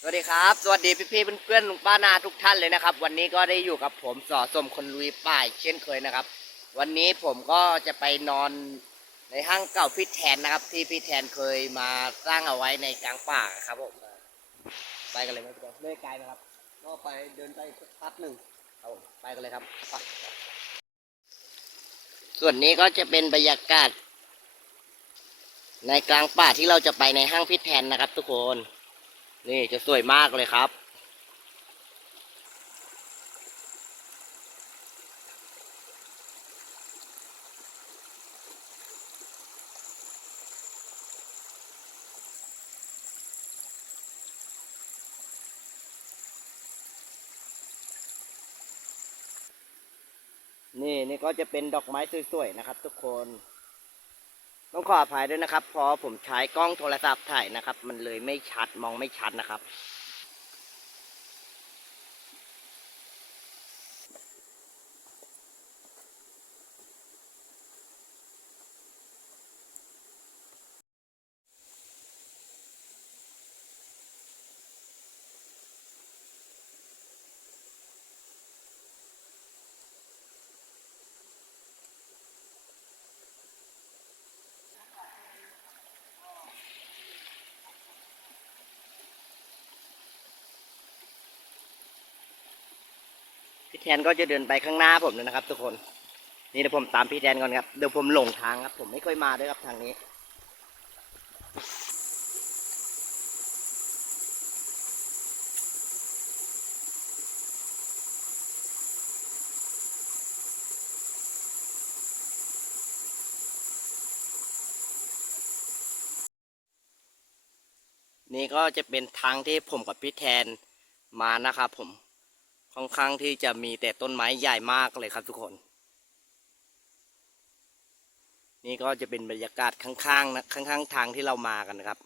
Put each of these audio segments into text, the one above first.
สวัสดีครับ สวัสดีพี่พี่ๆเพื่อนๆลุงป้านาทุกท่านเลยนะครับ วันนี้ก็ได้อยู่กับผมสอสมคนลุยป่ายเช่นเคยนะครับ วันนี้ผมก็จะไปนอนในห้างเก่าพี่แทนนะครับ ที่พี่แทนเคยมาสร้างเอาไว้ในกลางป่าครับผมไปกันเลยไหมพี่แทนไม่ไกลนะครับ ก็ไปเดินไปสักพักหนึ่งครับผมไปกันเลยครับไปส่วนนี้ก็จะเป็นบรรยากาศ ในกลางป่าที่เราจะไปในห้างพี่แทนนะครับ ทุกคน นี่จะสวยมากเลยครับนี่นี่ก็จะเป็นดอกไม้สวยๆนะครับ ทุกคน ต้องขออภัยด้วยนะครับ เพราะผมใช้กล้องโทรศัพท์ถ่ายนะครับ มันเลยไม่ชัดมองไม่ชัดนะครับ พี่แทนก็จะเดินไปข้างหน้าผมเลยนะครับ ทุกคนนี่เดี๋ยวผมตามพี่แทนก่อนครับเดี๋ยวผมหลงทางครับ ผมไม่ค่อยมาด้วยครับทางนี้นี่ก็จะเป็นทางที่ผมกับพี่แทนมานะครับผม ค่อนข้างที่จะมีแต่ต้นไม้ใหญ่มากเลยครับทุกคน นี่ก็จะเป็นบรรยากาศข้างๆนะข้างๆทางที่เรามากันนะครับ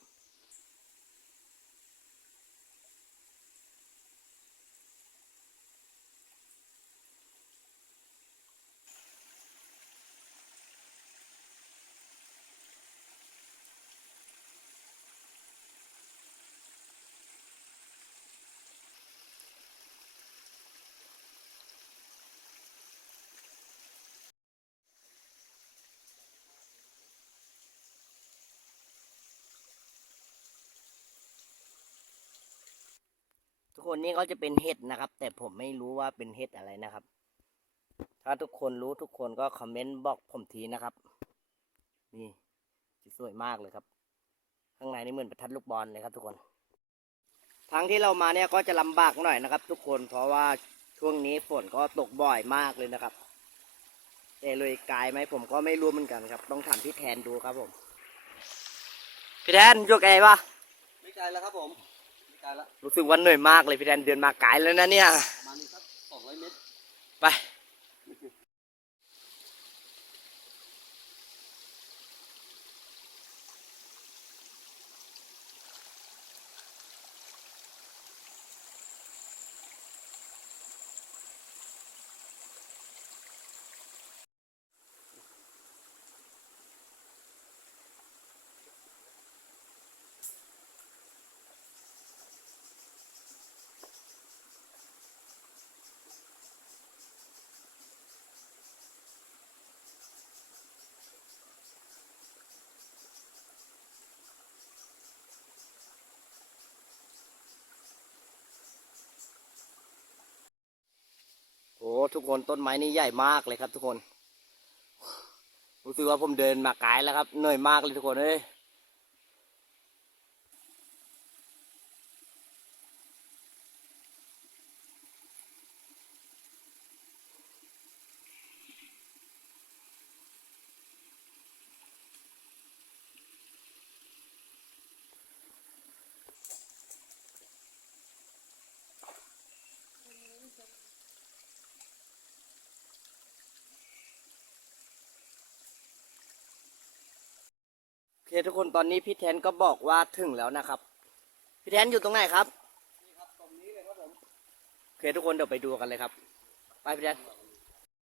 ทุกคนนี่ก็จะเป็นเห็ดนะครับ แต่ผมไม่รู้ว่าเป็นเห็ดอะไรนะครับ ถ้าทุกคนรู้ทุกคนก็คอมเมนต์บอกผมทีนะครับ นี่สวยมากเลยครับ ข้างในนี่เหมือนประทัดลูกบอลเลยครับ ทุกคนทางที่เรามาเนี่ยก็จะลำบากหน่อยนะครับ ทุกคนเพราะว่าช่วงนี้ฝนก็ตกบ่อยมากเลยนะครับแต่เลยกายไหมผมก็ไม่รู้เหมือนกันครับ ต้องถามพี่แทนดูครับผม พี่แทนยกไงปะไม่ไกลแล้วครับผม รู้สึกว่าเหนื่อยมากเลยพี่แทนเดินมาไกลแล้วนะเนี่ย ประมาณนี้สักสองร้อยเมตร ไป โอ้ ทุกคนต้นไม้นี่ใหญ่มากเลยครับ ทุกคน รู้สึกว่าผมเดินมาไกลแล้วครับเหนื่อยมากเลยทุกคนเอ้ย เคทุกคนตอนนี้พี่แทนก็บอกว่าถึงแล้วนะครับ พี่แทนอยู่ตรงไหนครับนี่ครับตรงนี้เลยครับผมโอเคทุกคนเดี๋ยวไปดูกันเลยครับ ไปพี่แทน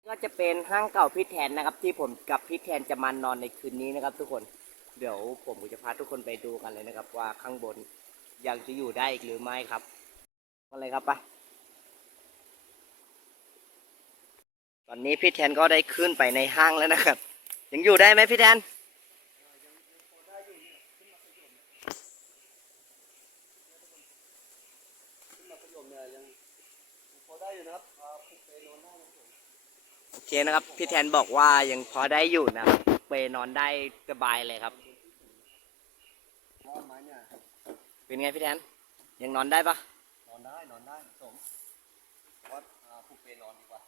ก็จะเป็นห้างเก่าพี่แทนนะครับ ที่ผมกับพี่แทนจะมานอนในคืนนี้นะครับ ทุกคนเดี๋ยวผมจะพาทุกคนไปดูกันเลยนะครับ ว่าข้างบนยังจะอยู่ได้อีกหรือไม่ครับก็เลยครับไปะตอนนี้พี่แทนก็ได้ขึ้นไปในห้างแล้วนะครับ ยังอยู่ได้ไหมพี่แทนมาประโยมเนี่ยยังพอได้อยู่ นะครับอ่าผูกเปนอนได้นะครับผมโอเคนะครับพี่แทนบอกว่ายังพอได้อยู่นะครับเปนอนได้สบายเลยครับนอนไม้เนี่ยเป็นไงพี่แทนยังนอนได้ปะนอนได้นอนได้สมเพราะอ่าผูกเปนอนดีกว่า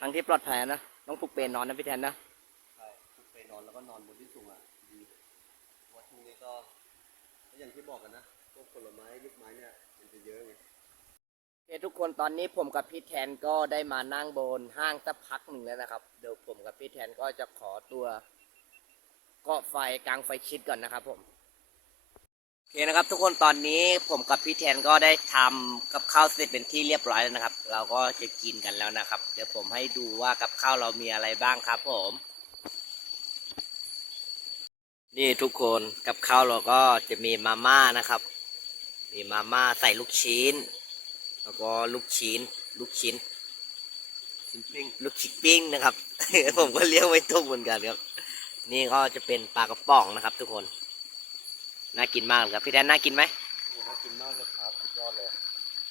ทั้งที่ปลอดภัยนะต้องผูกเปนนอนนะพี่แทนนะใช่ผูกเปนอนแล้วก็นอนบนที่สูงอะดีเพราะว่าช่วงนี้ก็ก็อย่างที่บอกกันนะพวกผลไม้ลูกไม้เนี่ยมันจะเยอะไง โอเคทุกคนตอนนี้ผมกับพี่แทนก็ได้มานั่งบนห้างสักพักหนึ่งแล้วนะครับ เดี๋ยวผมกับพี่แทนก็จะขอตัวเกาะไฟกลางไฟชิดก่อนนะครับผมโอเคนะครับ ทุกคนตอนนี้ผมกับพี่แทนก็ได้ทำกับข้าวเสร็จเป็นที่เรียบร้อยแล้วนะครับ เราก็จะกินกันแล้วนะครับ เดี๋ยวผมให้ดูว่ากับข้าวเรามีอะไรบ้างครับ ผม นี่ทุกคนกับข้าวเราก็จะมีมาม่านะครับ มีมาม่าใส่ลูกชิ้น แล้วก็ลูกชิ้น ลูกชิ้น ชิ้นปิ้งลูกชิ้นปิ้งนะครับ ผมก็เรียกไม่ถูกเหมือนกันครับ นี่ก็จะเป็นปลากระป๋องนะครับ ทุกคน น่ากินมากเลยครับ พี่แดนน่ากินไหมโอ้น่ากินมากเลยครับสุดยอดเลย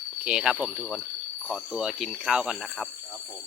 โอเคครับ ผมทุกคน ขอตัวกินข้าวก่อนนะครับ ครับผม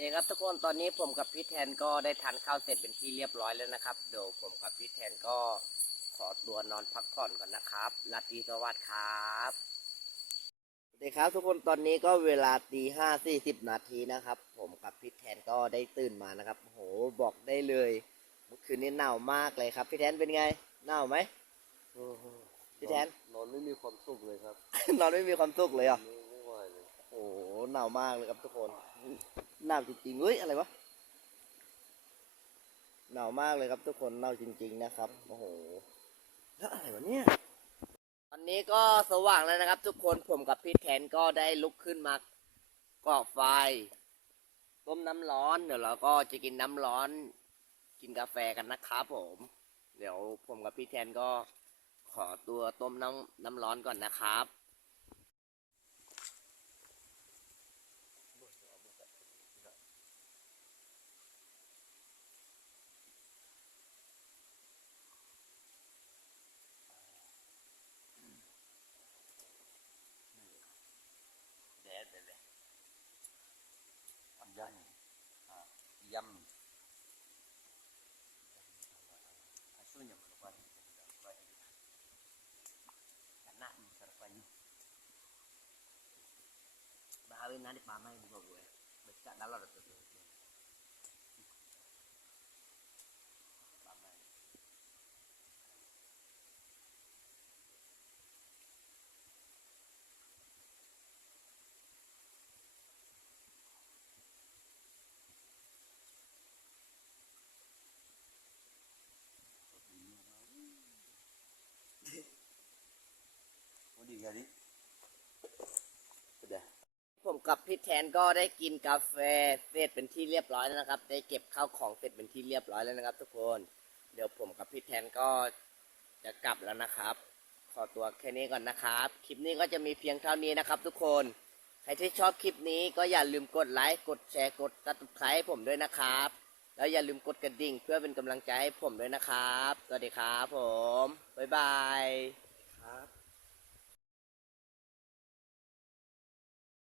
เคครับทุกคนตอนนี้ผมกับพี่แทนก็ได้ทานข้าวเสร็จเป็นที่เรียบร้อยแล้วนะครับเดี๋ยวผมกับพี่แทนก็ขอตัวนอนพักผ่อนก่อนนะครับลาตรีสวัสดิ์ครับสวัสดีครับทุกคนตอนนี้ก็เวลาตีห้าสี่สิบนาทีนะครับ ผมกับพี่แทนก็ได้ตื่นมานะครับโหบอกได้เลยเมื่อคืนนี้หนาวมากเลยครับพี่แทนเป็นไงหนาวไหมพี่แทนนอนไม่มีความสุขเลยครับ นอนไม่มีความสุขเลยเหรอะไม่ไม่ไหวเลยโอ้โหหนาวมากเลยครับทุกคน หนาวจริงๆเฮ้ยอะไรวะหนาวมากเลยครับทุกคนหนาวจริง ๆ นะครับโอ้โหแล้วอะไรวะเนี่ยตอนนี้ก็สว่างแล้วนะครับ ทุกคนผมกับพี่แทนก็ได้ลุกขึ้นมาก่อไฟ ต้มน้ำร้อนเดี๋ยวเราก็จะกินน้ำร้อน กินกาแฟกันนะครับผม เดี๋ยวผมกับพี่แทนก็ขอตัวต้มน้ำน้ำร้อนก่อนนะครับ Yami. nih, Yami. Asunya melupakan Karena baca kita. Kena misalnya. Nanti pamai juga gue. Bisa nalor tuh. Mau di gari? Udah. ผมกับพี่แทนก็ได้กินกาแฟเสร็จเป็นที่เรียบร้อยแล้วนะครับ ได้เก็บข้าวของเสร็จเป็นที่เรียบร้อยแล้วนะครับ ทุกคน เดี๋ยวผมกับพี่แทนก็จะกลับแล้วนะครับ ขอตัวแค่นี้ก่อนนะครับ คลิปนี้ก็จะมีเพียงเท่านี้นะครับ ทุกคน ใครที่ชอบคลิปนี้ก็อย่าลืมกดไลค์ กดแชร์ กดติดตามให้ผมด้วยนะครับ แล้วอย่าลืมกดกระดิ่งเพื่อเป็นกำลังใจให้ผมด้วยนะครับ สวัสดีครับผม บ๊ายบาย